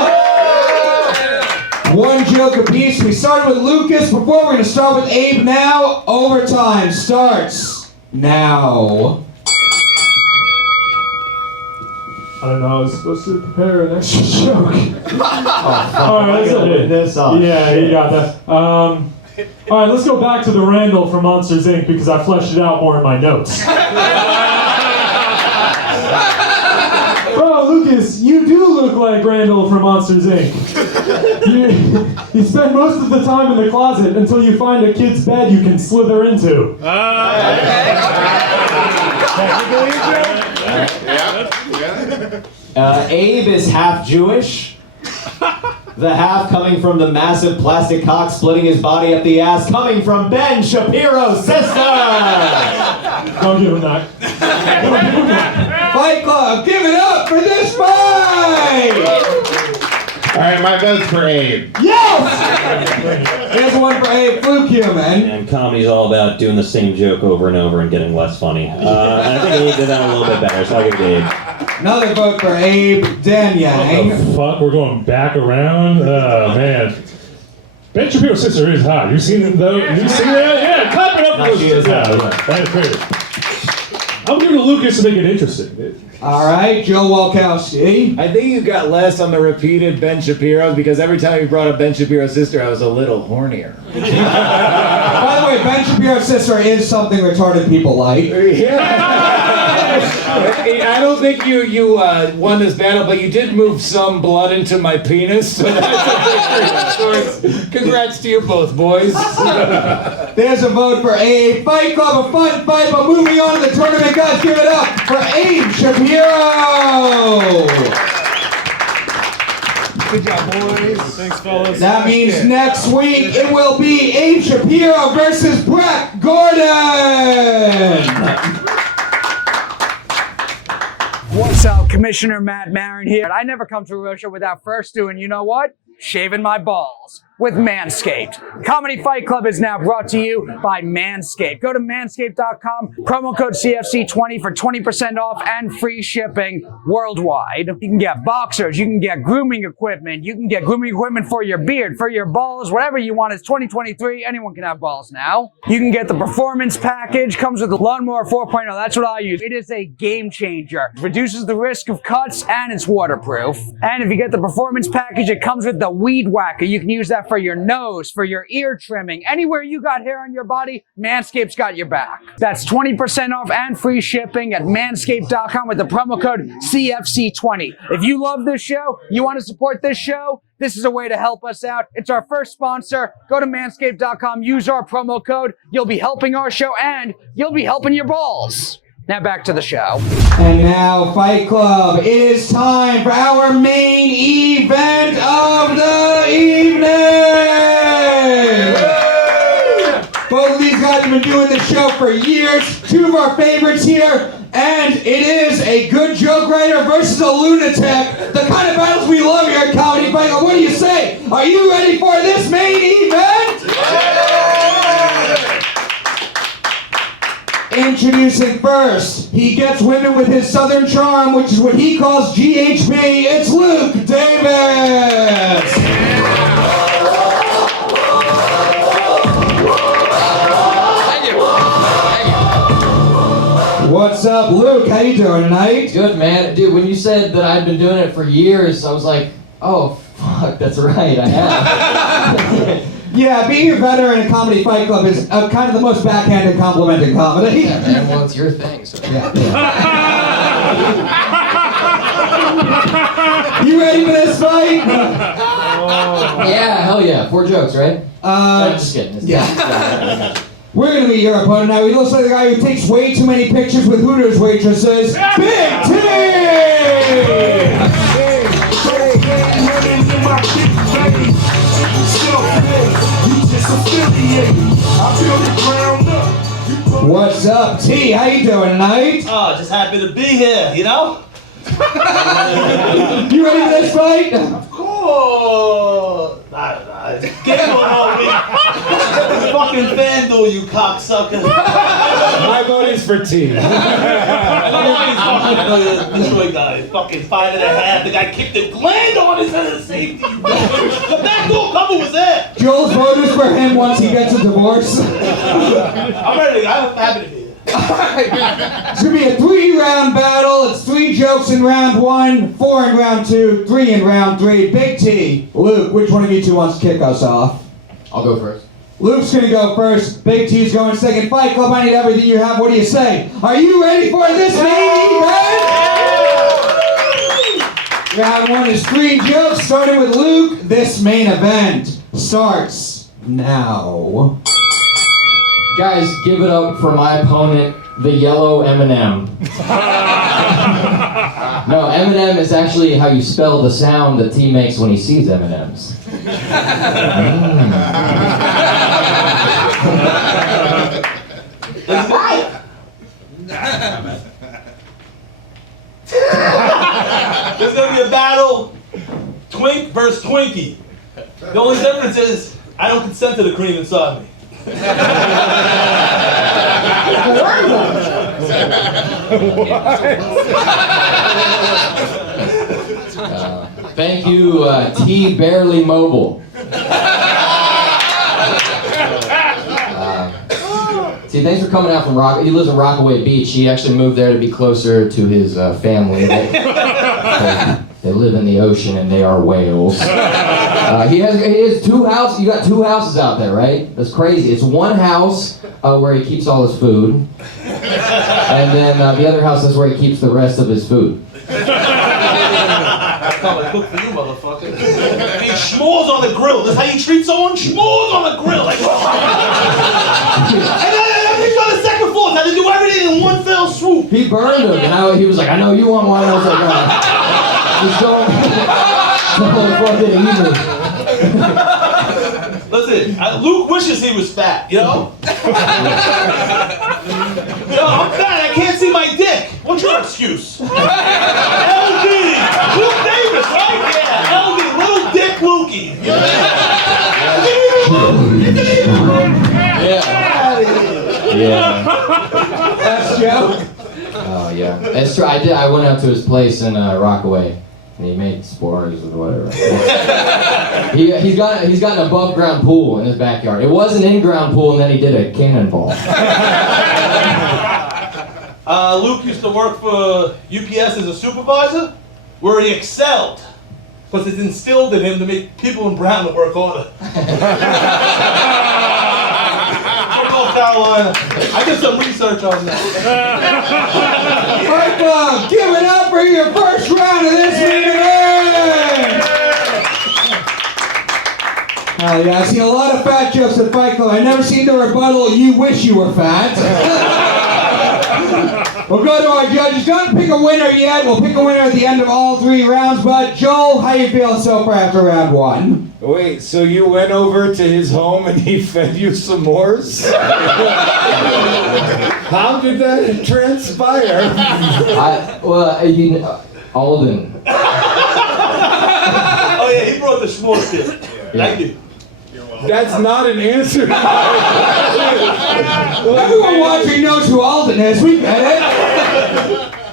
One joke apiece. We started with Lukas before. We're going to start with Abe now. Overtime starts now. I don't know, I was supposed to prepare an extra joke. Alright, that's it. Yeah, you got that. Alright, let's go back to the Randall from Monsters, Inc. because I fleshed it out more in my notes. Bro, Lukas, you do look like Randall from Monsters, Inc. You spend most of the time in the closet until you find a kid's bed you can slither into. Abe is half Jewish. The half coming from the massive plastic cock splitting his body up the ass, coming from Ben Shapiro's sister! Don't give him that. Fight Club, give it up for this fight! Alright, my vote's for Abe. Yes! Here's one for Abe, Fluke human. And comedy's all about doing the same joke over and over and getting less funny. And I think Abe did that a little bit better, so I'll give it to Abe. Another vote for Abe, Dan Yang. What the fuck? We're going back around? Oh, man. Ben Shapiro's sister is hot. You seen it, though? You seen that? Yeah, clap it up for those. That is crazy. I'm giving it to Lukas to make it interesting. All right, Joe Wałkowski. I think you got less on the repeated Ben Shapiro because every time you brought up Ben Shapiro's sister, I was a little hornier. By the way, Ben Shapiro's sister is something retarded people like. I don't think you won this battle, but you did move some blood into my penis. So that's a victory. Congrats to you both, boys. There's a vote for Abe. Fight Club, a fun fight, but moving on to the tournament, guys, give it up for Abe Shapiro. Good job, boys. Thanks, fellas. That means next week it will be Abe Shapiro versus Brett Gordon. What's up, Commissioner Matt Maran here. I never come to Russia without first doing, you know what? Shaving my balls. with Manscaped. Comedy Fight Club is now brought to you by Manscaped. Go to manscaped.com, promo code CFC20 for 20% off and free shipping worldwide. You can get boxers, you can get grooming equipment, you can get grooming equipment for your beard, for your balls, whatever you want. It's 2023, anyone can have balls now. You can get the Performance Package, comes with the Lawnmower 4.0, that's what I use. It is a game changer. It reduces the risk of cuts and it's waterproof. And if you get the Performance Package, it comes with the Weed Whacker. You can use that for your nose, for your ear trimming, anywhere you got hair on your body, Manscaped's got your back. That's 20% off and free shipping at manscaped.com with the promo code CFC20. If you love this show, you want to support this show, this is a way to help us out. It's our first sponsor. Go to manscaped.com, use our promo code. You'll be helping our show and you'll be helping your balls. Now back to the show. And now, Fight Club, it is time for our main event of the evening! Both of these guys have been doing this show for years. Two of our favorites here. And it is a good joke writer versus a lunatic. The kind of battles we love here at Comedy Fight Club. What do you say? Are you ready for this main event? Introducing first, he gets women with his southern charm, which is what he calls GHB. It's Luke Davis. What's up, Luke? How you doing tonight? Good, man. Dude, when you said that I'd been doing it for years, I was like, oh, fuck, that's right, I have. Yeah, being a veteran in Comedy Fight Club is kind of the most backhanded compliment in comedy. Yeah, man, well, it's your thing, so. Yeah. You ready for this fight? Yeah, hell yeah. 4 jokes, right? I'm just kidding. Yeah. We're gonna meet your opponent now. He looks like the guy who takes way too many pictures with Hooters waitresses. Big T! What's up, T? How you doing tonight? Oh, just happy to be here, you know? You ready for this fight? Of course! Game on all week. Fucking FanDuel, you cocksucker. My vote is for T. I know the Detroit guy, fucking 5.5. The guy kicked the gland on his head of safety. The back door cover was there. Joel's vote is for him once he gets a divorce. I'm ready. I'm happy to be here. It's gonna be a 3-round battle. It's 3 jokes in round 1, 4 in round 2, 3 in round 3. Big T, Luke, which one of you two wants to kick us off? I'll go first. Luke's gonna go first. Big T's going second. Fight Club, I need everything you have. What do you say? Are you ready for this main event? Round 1 is 3 jokes, starting with Luke. This main event starts now. Guys, give it up for my opponent, the yellow M&M. No, M&M is actually how you spell the sound that T makes when he sees M&Ms. There's gonna be a battle, Twink versus Twinkie. The only difference is I don't consent to the cream inside me. Thank you, T Barely Mobile. See, thanks for coming out from Rock. He lives in Rockaway Beach. He actually moved there to be closer to his family. They live in the ocean and they are whales. He has 2 houses. You got 2 houses out there, right? That's crazy. It's one house where he keeps all his food, and then the other house is where he keeps the rest of his food. That's not a cook for you, motherfucker. I mean, schmores on the grill. That's how you treat someone? Schmores on the grill. Like, and he's on the second floor. Had to do everything in one fell swoop. He burned him, and he was like, I know you want one. I was like, just don't fucking eat me. Listen, Luke wishes he was fat, you know? Yo, I'm fat, I can't see my dick. What's your excuse? LD, Luke Davis, right? Yeah, LD, little dick Lukey. Yeah. Last joke. Oh yeah, that's true. I went out to his place in Rockaway, and he made s'mores or whatever. he's got an above ground pool in his backyard. It was an in ground pool, and then he did a cannonball. Luke used to work for UPS as a supervisor, where he excelled, because it's instilled in him to make people in Brown work harder. North Carolina. I did some research on that. Fight Club, give it up for your first round of this main event! Oh yeah, I've seen a lot of fat jokes at Fight Club. I've never seen the rebuttal, you wish you were fat. We'll go to our judges. Don't pick a winner yet. We'll pick a winner at the end of all 3 rounds. But Joel, how you feeling so far after round 1? Wait, so you went over to his home and he fed you s'mores? How did that transpire? Alden. Oh yeah, he brought the s'mores kit. Thank you. That's not an answer. Everyone watching knows who Alden is. We get it.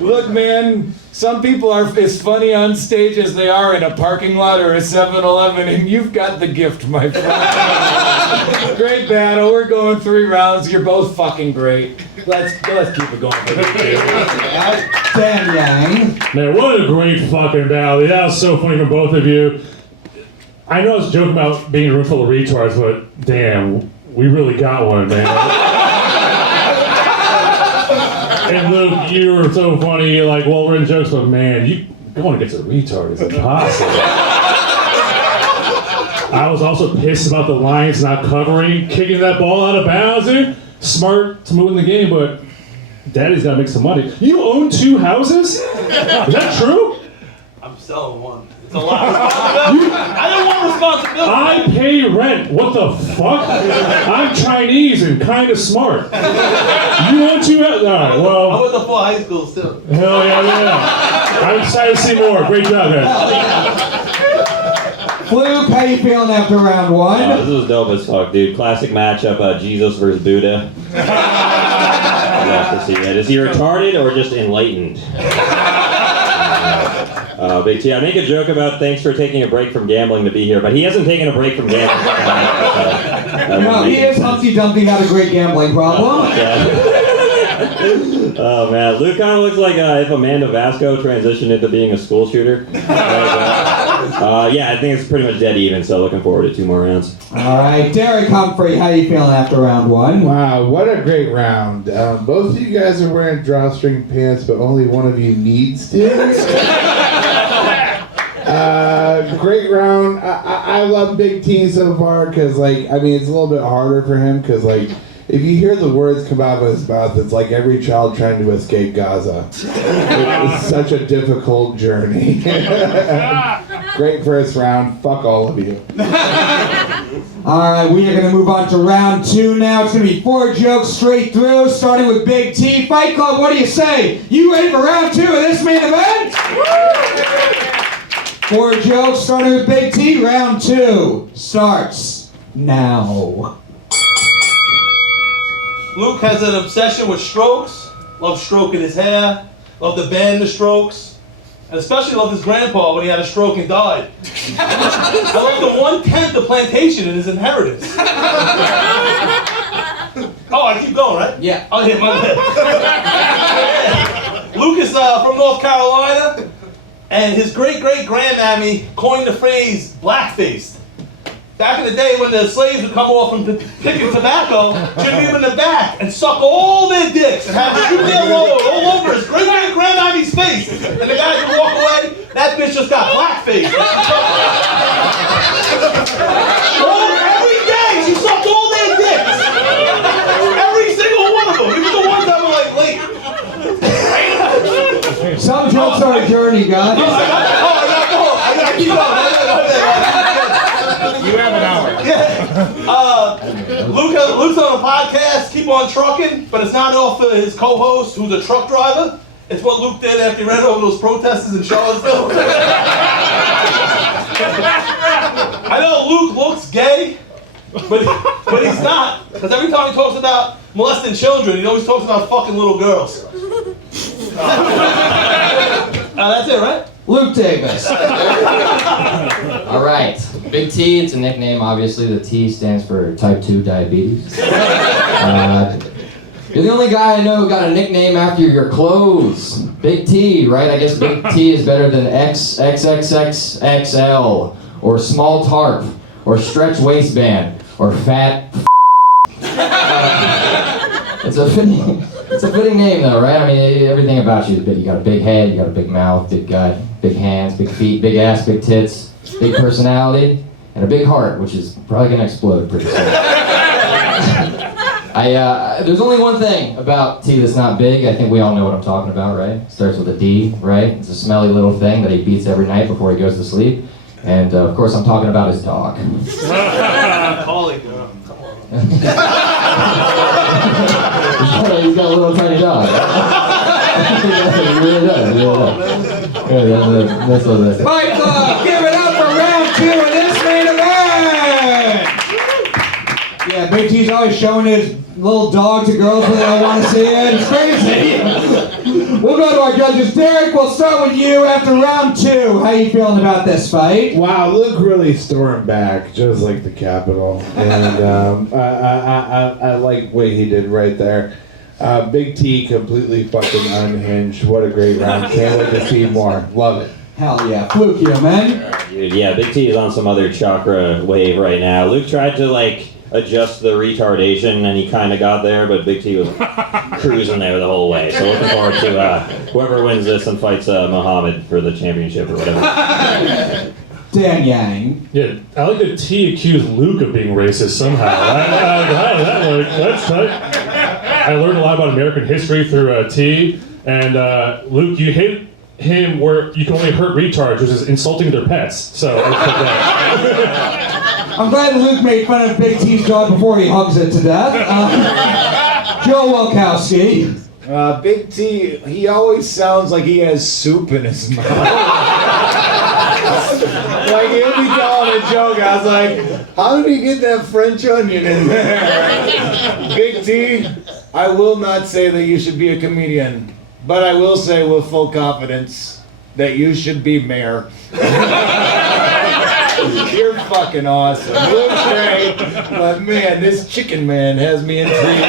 Look, man, some people are as funny on stage as they are in a parking lot or a 7-Eleven, and you've got the gift, my friend. Great battle. We're going 3 rounds. You're both fucking great. Let's keep it going. Dan Yang. Man, what a great fucking battle. That was so funny from both of you. I know I was joking about being a room full of retards, but damn, we really got one, man. And Luke, you were so funny. You're like, well, we're in jokes, but man, you going against a retard is impossible. I was also pissed about the Lions not covering, kicking that ball out of bounds, dude. Smart to move in the game, but Daddy's got to make some money. You own 2 houses? Is that true? I'm selling one. It's a lot of responsibility. I don't want responsibility. I pay rent. What the fuck? I'm Chinese and kind of smart. You own 2 houses? All right, well. I went to 4 high schools too. Hell yeah. I'm excited to see more. Great job, guys. Fluke, how you feeling after round 1? This was dope as fuck, dude. Classic matchup, Jesus versus Buddha. I'd love to see that. Is he retarded or just enlightened? Big T, I make a joke about thanks for taking a break from gambling to be here, but he hasn't taken a break from gambling. No, he is Humpty Dumpty, got a great gambling problem. Oh man, Luke kind of looks like if Amanda Vasco transitioned into being a school shooter. Yeah, I think it's pretty much dead even, so looking forward to 2 more rounds. Alright, Derek Humphrey, how you feeling after round 1? Wow, what a great round. Both of you guys are wearing drawstring pants, but only one of you needs to. Great round. I love Big T so far because, like, I mean, it's a little bit harder for him because, like, if you hear the words come out of his mouth, it's like every child trying to escape Gaza. It's such a difficult journey. Great first round. Fuck all of you. Alright, we are going to move on to round 2 now. It's going to be 4 jokes straight through, starting with Big T. Fight Club, what do you say? You ready for round 2 of this main event? 4 jokes, starting with Big T. Round 2 starts now. Luke has an obsession with strokes. Loves stroking his hair. Loved to band the strokes. And especially loved his grandpa when he had a stroke and died. I love the 1/10 the plantation in his inheritance. Oh, I keep going, right? Yeah. I'll hit my lip. Luke is from North Carolina, and his great-great-grandmammy coined the phrase black-faced. Back in the day when the slaves would come off from picking tobacco, she'd leave them in the back and suck all their dicks and have the shoot their load all over his great-great-grandmammy's face. And the guys would walk away, that bitch just got black-faced. Every day she sucked all their dicks. Every single one of them. Even the ones that were like late. Some jokes are a journey, guys. I gotta keep going. You have an hour. Yeah. Luke's on a podcast, Keep On Trucking, but it's not off of his co-host, who's a truck driver. It's what Luke did after he ran over those protesters in Charlottesville. I know Luke looks gay, but he's not. Because every time he talks about molesting children. He always talks about fucking little girls. That's it, right? Luke Davis. All right. Big T, it's a nickname, obviously. The T stands for type 2 diabetes. You're the only guy I know who got a nickname after your clothes. Big T, right? I guess Big T is better than XXXXL, or small tarp, or stretch waistband, or fat. It's a fitting name though, right? I mean, everything about you is big. You got a big head, you got a big mouth, big gut, big hands, big feet, big ass, big tits, big personality, and a big heart, which is probably gonna explode pretty soon. There's only one thing about T that's not big. I think we all know what I'm talking about, right? Starts with a D, right? It's a smelly little thing that he beats every night before he goes to sleep. And of course, I'm talking about his dog. Collie girl. He's got a little tiny dog. He really does. That's what it is. Fight Club, give it up for round 2 of this main event! Yeah, Big T's always showing his little dog to girls when they want to see it. It's crazy. We'll go to our judges. Derek, we'll start with you after round 2. How you feeling about this fight? Wow, Luke really stormed back, just like the Capitol. And I like what he did right there. Big T completely fucking unhinged. What a great round. Can't wait to see more. Love it. Hell yeah. Fluke here, man. Dude, yeah, Big T is on some other chakra wave right now. Luke tried to, adjust the retardation, and he kind of got there, but Big T was cruising there the whole way. So looking forward to whoever wins this and fights Muhammad for the championship or whatever. Dan Yang. Yeah, I like that T accused Luke of being racist somehow. That's tight. I learned a lot about American history through T, and Luke, you hate him where you can only hurt retards, which is insulting their pets. So let's put that. I'm glad Luke made fun of Big T's dog before he hugs it to death. Joe Wałkowski. Big T, he always sounds like he has soup in his mouth. Like, he'll be telling a joke. I was like, how did he get that French onion in there? Big T, I will not say that you should be a comedian, but I will say with full confidence that you should be mayor. You're fucking awesome. Luke's great, but man, this chicken man has me intrigued.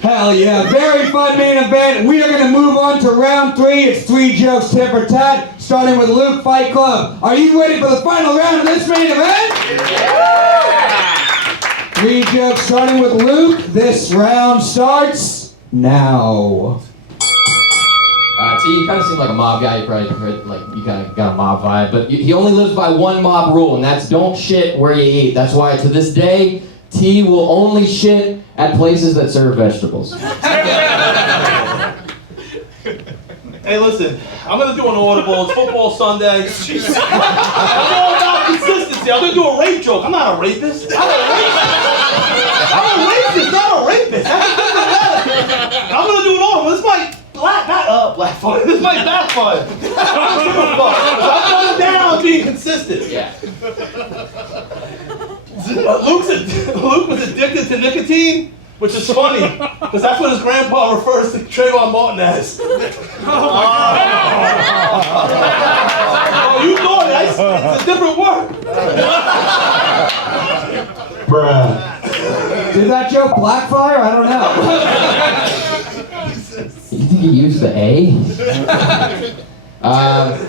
Hell yeah, very fun main event. We are going to move on to round 3. It's 3 jokes, tit for tat, starting with Luke Fight Club. Are you ready for the final round of this main event? Yeah! 3 jokes starting with Luke. This round starts now. T, you kind of seem like a mob guy. You probably you kind of got a mob vibe, but he only lives by one mob rule, and that's don't shit where you eat. That's why to this day, T will only shit at places that serve vegetables. Hey, listen, I'm gonna do an audible. It's football Sunday. I'm all about consistency. I'm gonna do a rape joke. I'm not a rapist. I'm a racist, not a rapist. That's a different letter. I'm gonna do an audible. This might blackfire. This might backfire. I'm going down being consistent. Yeah. Luke was addicted to nicotine, which is funny, because that's what his grandpa refers to Trayvon Montanez. Oh, you thought it. It's a different word. Bruh. Did that joke blackfire? I don't know. You think he used the A?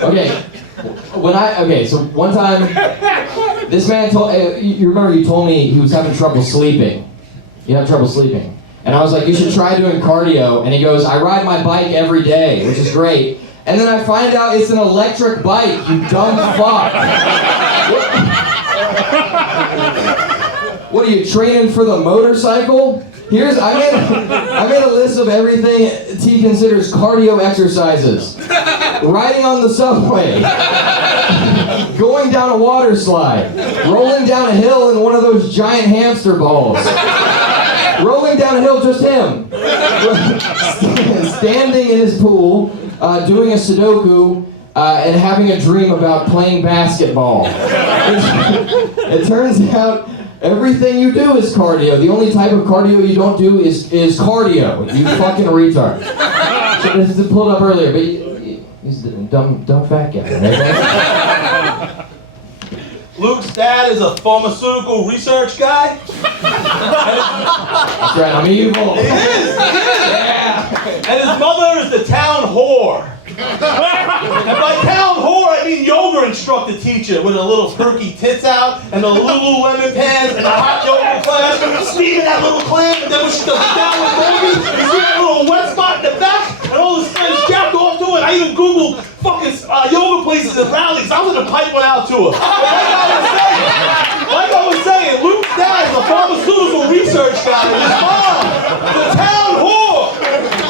Okay. So one time, this man told. You remember you told me he was having trouble sleeping. You have trouble sleeping, and I was like, you should try doing cardio. And he goes, I ride my bike every day, which is great. And then I find out it's an electric bike. You dumb fuck. What are you training for the motorcycle? I made a list of everything T considers cardio exercises. Riding on the subway, going down a water slide, rolling down a hill in one of those giant hamster balls, rolling down a hill, just him, standing in his pool, doing a Sudoku, and having a dream about playing basketball. It turns out Everything you do is cardio. The only type of cardio you don't do is cardio. You fucking retard. So this is pulled up earlier, but he's the dumb fat guy, right? Luke's dad is a pharmaceutical research guy. That's right, I'm evil. He is. Yeah. And his mother is the town whore. And by town whore, I mean yoga instructor teacher with a little perky tits out and the Lululemon pants and a hot yoga class, steaming that little clam, and then when she does it down with baby, you see that little wet spot in the back, and all his friends jacked off to it. I even Googled fucking yoga places and rallies. I was gonna pipe one out to her. Like I was saying, Luke's dad is a pharmaceutical research guy, and his mom, the town whore.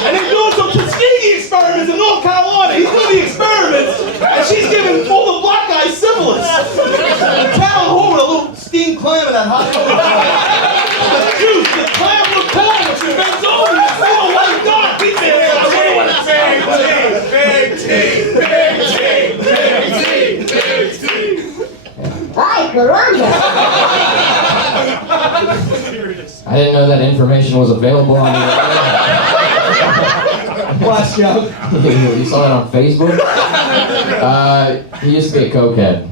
And they're doing some Tuskegee experiments in North Carolina. He's doing the experiments, and she's giving all the black guys syphilis. The town whore with a little steamed clam in that hot yoga. The juice, the clam with corn, which is bent over, you see a white dot. He thinks that I wonder what it's saying. Big T, big T, big T, big T. Ay, caramba! I didn't know that information was available on the Last joke. You saw that on Facebook? He used to be a cokehead.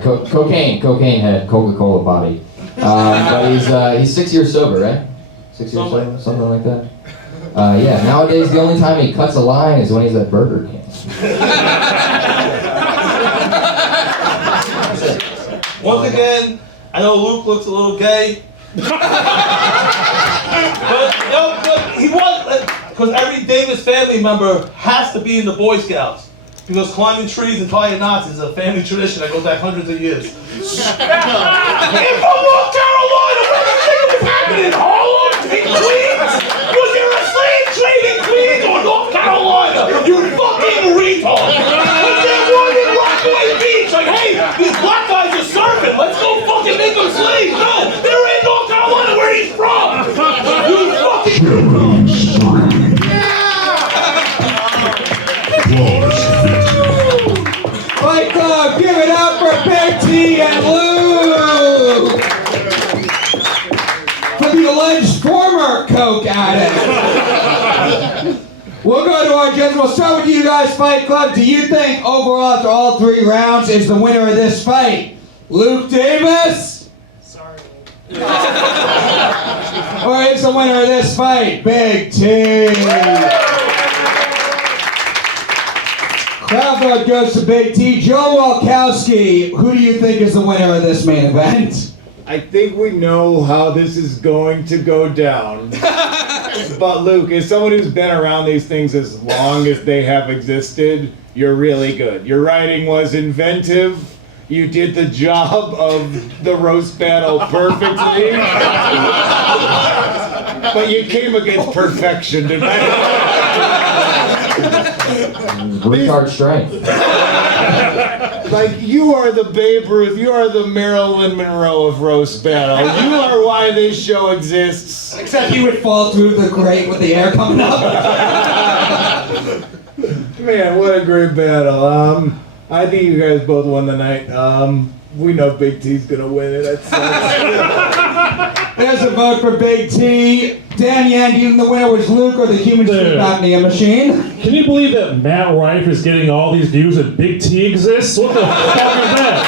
Cocaine head, Coca-Cola body. But he's 6 years sober, right? 6 years sober, something like that. Yeah, nowadays the only time he cuts a line is when he's at Burger King. Once again, I know Luke looks a little gay. but he was, because every Davis family member has to be in the Boy Scouts. Because climbing trees and tying knots is a family tradition that goes back hundreds of years. In from North Carolina, where do you think it was happening? In Harlem? In Queens? Was there a slave trade in Queens or North Carolina? You fucking retard! Was there one in Rockaway Beach? Like, hey, these black guys are surfing. Let's go fucking make them slaves. No, they're in North Carolina where he's from. You fucking... Fight Club, give it up for Big T and Luke! For the alleged former coke addict. We'll go to our judges. We'll start with you guys, Fight Club. Do you think overall, after all 3 rounds, is the winner of this fight Luke Davis? Sorry. Or is the winner of this fight Big T? Crowd vote goes to Big T. Joe Wałkowski, who do you think is the winner of this main event? I think we know how this is going to go down. But Luke, as someone who's been around these things as long as they have existed, you're really good. Your writing was inventive. You did the job of the roast battle perfectly. But you came against perfection tonight. Retard strength. Like, you are the Babe Ruth, you are the Marilyn Monroe of roast battle. You are why this show exists. Except you would fall through the grate with the air coming up. Man, what a great battle. I think you guys both won the night. We know Big T's gonna win it. That sucks. There's a vote for Big T. Dan Yan, do you think the winner was Luke or the human sleep apnea machine? Can you believe that Matt Rife is getting all these views and Big T exists? What the fuck is that?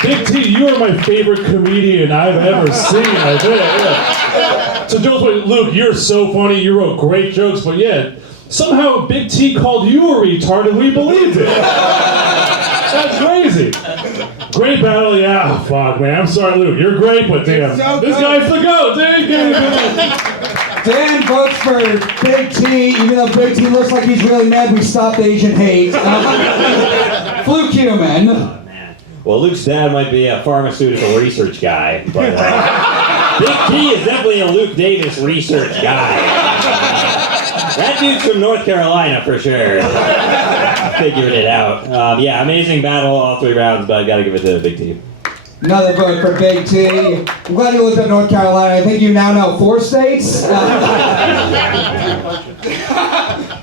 Big T, you are my favorite comedian I've ever seen. I think. Yeah. So Joe's like, Luke, you're so funny. You wrote great jokes, but yeah, somehow Big T called you a retard and we believed it. That's crazy. Great battle, yeah. Fuck, man. I'm sorry, Luke. You're great, but damn, this guy's the GOAT, dude. Dan votes for Big T, even though Big T looks like he's really mad we stopped Asian hate. Fluke human. Oh, man. Well, Luke's dad might be a pharmaceutical research guy, but Big T is definitely a Luke Davis research guy. That dude's from North Carolina for sure. Figured it out. Yeah, amazing battle, all 3 rounds, but I gotta give it to Big T. Another vote for Big T. I'm glad you looked at North Carolina. I think you now know 4 states.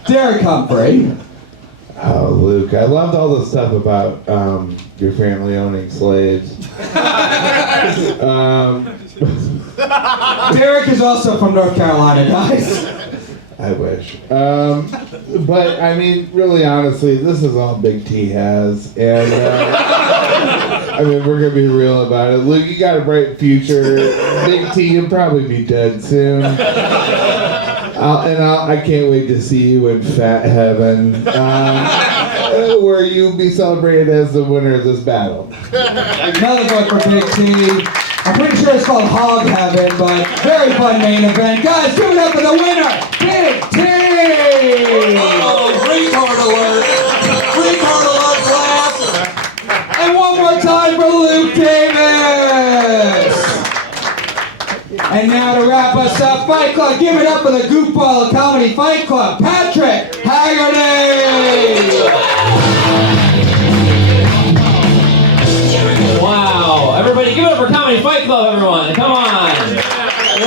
Derek Humphrey. Oh, Luke, I loved all the stuff about your family owning slaves. Derek is also from North Carolina, guys. I wish. But, I mean, really honestly, this is all Big T has. And, I mean, we're going to be real about it. Luke, you got a bright future. Big T, you'll probably be dead soon. I can't wait to see you in Fat Heaven, where you'll be celebrated as the winner of this battle. Another vote for Big T. I'm pretty sure it's called Hog Heaven, but very fun main event. Guys, give it up for the winner, Big T! Oh, retard alert! Retard alert, clap! And one more time for Luke Davis! And now to wrap us up, Fight Club, give it up for the goofball of Comedy Fight Club, Patrick Haggerty! Wow, everybody give it up for Comedy Fight Club, everyone. Come on.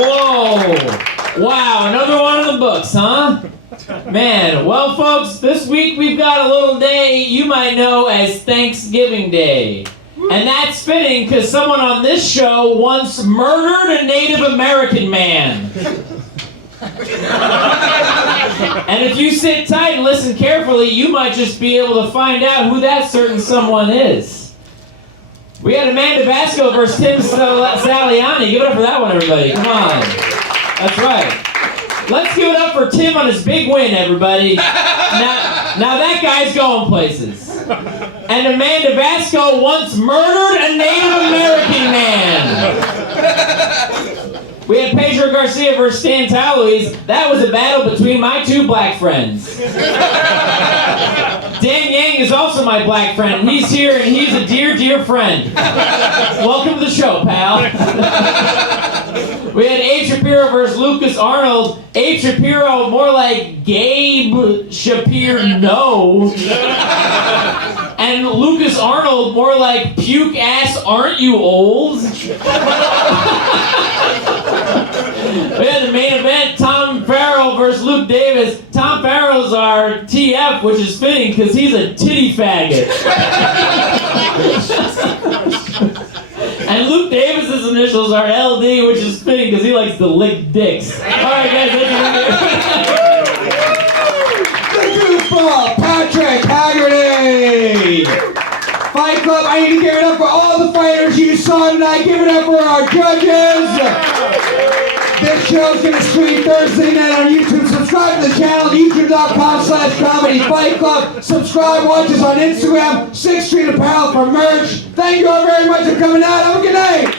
Whoa. Wow, another one in the books, huh? Man, well, folks, this week we've got a little day you might know as Thanksgiving Day. And that's fitting because someone on this show once murdered a Native American man. And if you sit tight and listen carefully, you might just be able to find out who that certain someone is. We had Amanda Vasco versus Tim Saliani. Give it up for that one, everybody. Come on. That's right. Let's give it up for Tim on his big win, everybody. Now that guy's going places. And Amanda Vasco once murdered a Native American man. We had Pedro Garcia versus Stan Talouis. That was a battle between my two black friends. Dan Yang is also my black friend. He's here and he's a dear, dear friend. Welcome to the show, pal. We had Abe Shapiro versus Lukas Arnold. Abe Shapiro, more like Gabe Shapiro, no. And Lukas Arnold, more like puke ass, aren't you old? We had the main event, Tom Farrell versus Luke Davis. Tom Farrell's our TF, which is fitting because he's a titty faggot. And Luke Davis's initials are LD, which is fitting because he likes to lick dicks. All right, guys, thank you. The goofball, Patrick Haggerty! Fight Club, I need to give it up for all the fighters you saw tonight. Give it up for our judges. This show's gonna stream Thursday night on YouTube. Subscribe to the channel, youtube.com/Comedy Fight Club. Subscribe, watch us on Instagram, 6th Street Apparel for merch. Thank you all very much for coming out. Have a good night.